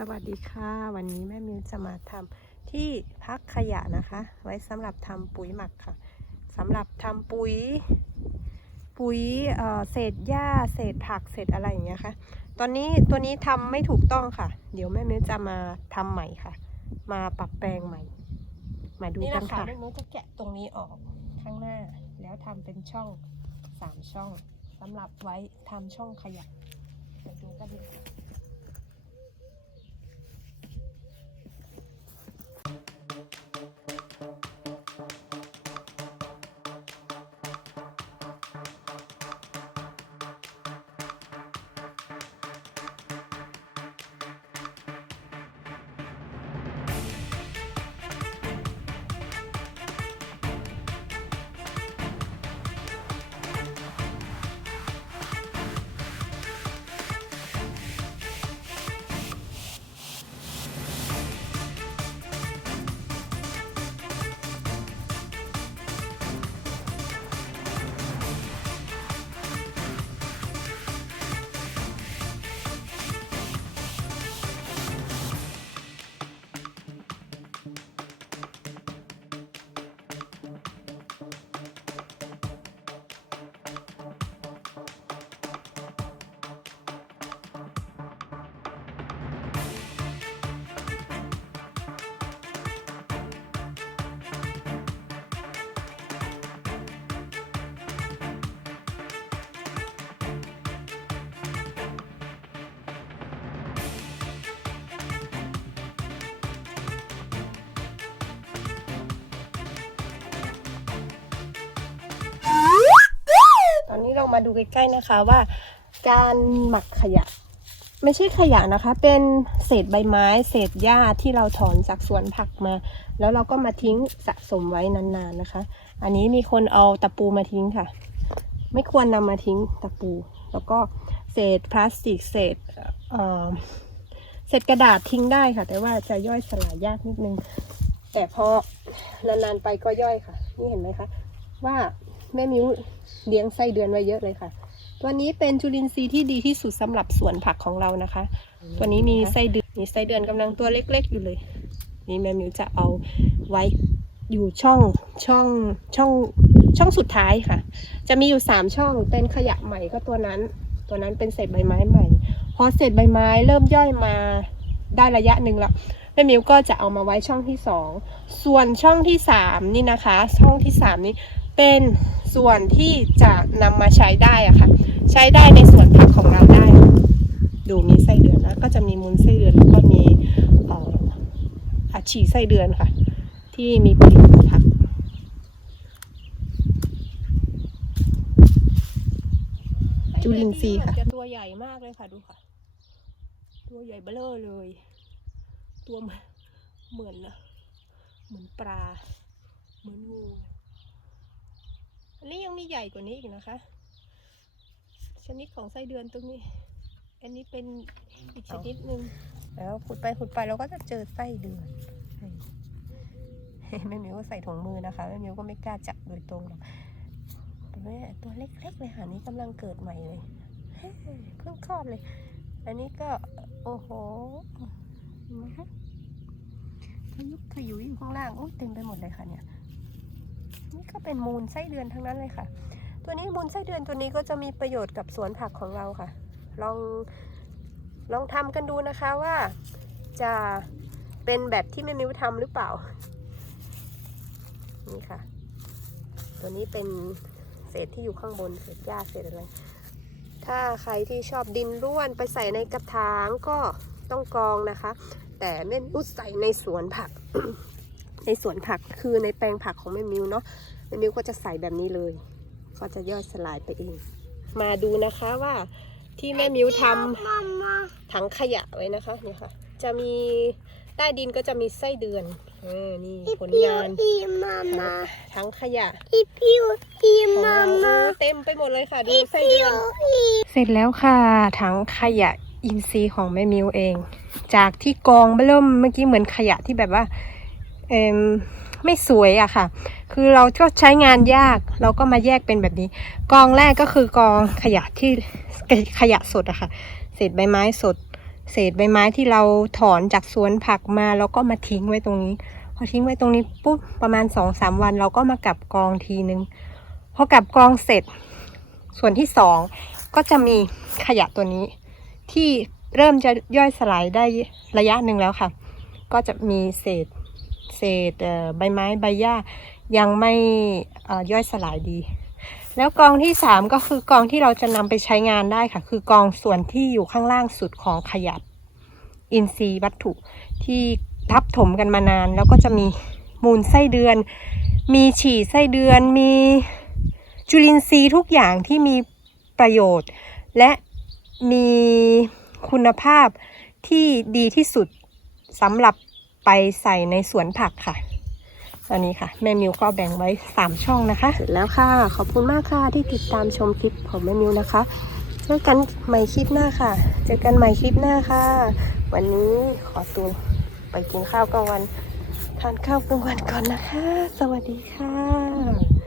สวัสดีค่ะ วันนี้แม่มิวจะมาทำที่พักขยะนะคะ ไว้สำหรับทำปุ๋ยหมักค่ะสำหรับทำปุ๋ย ปุ๋ยเเศษหญ้าเศษผักเศษอะไรอย่างเงี้ยค่ะ ตอนนี้ตัวนี้ทำไม่ถูกต้องค่ะ เดี๋ยวแม่มิวจะมาทำใหม่ค่ะ มาปรับแปลงใหม่ มาดูกันค่ะแม่มิวจะแกะตรงนี้ออกข้างหน้า แล้วทำเป็นช่องสามช่องสำหรับไว้ทำช่องขยะมาดูกันเลยค่ะตอนนี้เรา มาดูใกล้ๆนะคะว่า การหมักขยะ ไม่ใช่ขยะนะคะ เป็นเศษใบไม้เศษหญ้าที่เราถอนจากสวนผักมา แล้วเราก็มาทิ้งสะสมไว้นานๆนะคะ อันนี้มีคนเอาตะปูมาทิ้งค่ะ ไม่ควรนำมาทิ้งตะปู แล้วก็เศษพลาสติกเศษเอ่อเศษกระดาษทิ้งได้ค่ะ แต่ว่าจะย่อยสลายยากนิดนึง แต่พอนานๆไปก็ย่อยค่ะ นี่เห็นไหมคะ ว่า แม่มิ้วเลี้ยงไส้เดือนไว้เยอะเลยค่ะ ตัวนี้เป็นจุลินทรีย์ที่ดีที่สุดสำหรับสวนผักของเรานะคะ ตัวนี้มีไส้เดือนมีไส้เดือนกำลังตัวเล็ก ๆ อยู่เลย นี่แม่มิวจะเอาไว้อยู่ช่องช่องช่องช่องสุดท้ายค่ะ จะมีอยู่สามช่องเป็นขยะใหม่ก็ตัวนั้น ตัวนั้นเป็นเศษใบไม้ใหม่ พอเศษใบไม้เริ่มย่อยมาได้ระยะหนึ่งแล้วแม่มิวก็จะเอามาไว้ช่องที่สองส่วนช่องที่สามนี่นะคะ ช่องที่สามนี้เป็น ส่วนที่จะนำมาใช้ได้อะค่ะใช้ได้ในส่วนผักของเราได้ ดูมีไส้เดือนนะก็จะมีมูลไส้เดือนแล้วก็มีเอ่ออาฉีไส้เดือนค่ะ ที่มีประโยชน์กับผักจุลินทรีย์ค่ะจะตัวใหญ่มากเลยค่ะดูค่ะ ตัวใหญ่เบ้อเร่อเลย ตัวเหมือนเหมือนนะเหมือนปลา เหมือนงู อันนี้ยังมีใหญ่กว่านี้อีกนะคะ ชนิดของไส้เดือนตรงนี้ อันนี้เป็นอีกชนิดหนึ่งแล้วขุดไปขุดไปเราก็จะเจอไส้เดือนแม่มิวก็ใส่ถุงมือนะคะแม่มิวก็ไม่กล้าจับโดยตรงหรอกแม่ตัวเล็กๆเลยค่ะนี่กำลังเกิดใหม่เลยเพิ่งคลอดเลย อันนี้ก็โอ้โหขยุกขยุยอยู่ข้างล่างโอ้เต็มไปหมดเลยค่ะเนี่ย นี่ก็เป็นมูลไส้เดือนทั้งนั้นเลยค่ะ ตัวนี้มูลไส้เดือนตัวนี้ก็จะมีประโยชน์กับสวนผักของเราค่ะ ลองลองทำกันดูนะคะว่าจะเป็นแบบที่แม่มิวทำหรือเปล่า นี่ค่ะ ตัวนี้เป็นเศษที่อยู่ข้างบนเศษหญ้าเศษอะไร ถ้าใครที่ชอบดินร่วนไปใส่ในกระถางก็ต้องกรองนะคะ แต่แม่มิวใส่ในสวนผัก ในสวนผักคือในแปลงผักของแม่มิวเนาะแม่มิวก็จะใส่แบบนี้เลย ก็จะย่อยสลายไปเอง มาดูนะคะว่าที่แม่มิวทำถังขยะไว้นะคะนี่ค่ะ จะมีใต้ดินก็จะมีไส้เดือนเออนี่ผลงานอีมาถังมาถังขยะอีพิวอีของมาเรามาเต็มไปหมดเลยค่ะดูอีไส้พิเดือวนอีเสร็จแล้วค่ะถังขยะอินทรีย์ของแม่มิวเอง จากที่กองเริ่มเมื่อกี้เหมือนขยะที่แบบว่าเอม ไม่สวยอะค่ะ คือเราก็ใช้งานยาก เราก็มาแยกเป็นแบบนี้ กองแรกก็คือกองขยะที่ขยะสดอะค่ะ เศษใบไม้สด เศษใบไม้ที่เราถอนจากสวนผักมาแล้วก็มาทิ้งไว้ตรงนี้ พอทิ้งไว้ตรงนี้ปุ๊บประมาณสองสามวัน เราก็มากลับกองทีนึง พอกลับกองเสร็จ ส่วนที่สองก็จะมีขยะตัวนี้ ที่เริ่มจะย่อยสลายได้ระยะหนึ่งแล้วค่ะ ก็จะมีเศษ เศษใบไม้ใบหญ้ายังไม่ย่อยสลายดี แล้วกองที่สามก็คือกองที่เราจะนำไปใช้งานได้ค่ะ คือกองส่วนที่อยู่ข้างล่างสุดของขยะอินทรีย์วัตถุที่ทับถมกันมานาน แล้วก็จะมีมูลไส้เดือน มีฉี่ไส้เดือน มีจุลินทรีย์ทุกอย่างที่มีประโยชน์ และมีคุณภาพที่ดีที่สุดสำหรับ ไปใส่ในสวนผักค่ะตอนนี้ค่ะ แม่มิวก็แบ่งไว้ 3 ช่องนะคะ เสร็จแล้วค่ะ ขอบคุณมากค่ะที่ติดตามชมคลิปของแม่มิวนะคะ เจอกันใหม่คลิปหน้าค่ะ เจอกันใหม่คลิปหน้าค่ะ วันนี้ขอตัวไปกินข้าวกลางวัน ทานข้าวกลางวันก่อนนะคะ สวัสดีค่ะ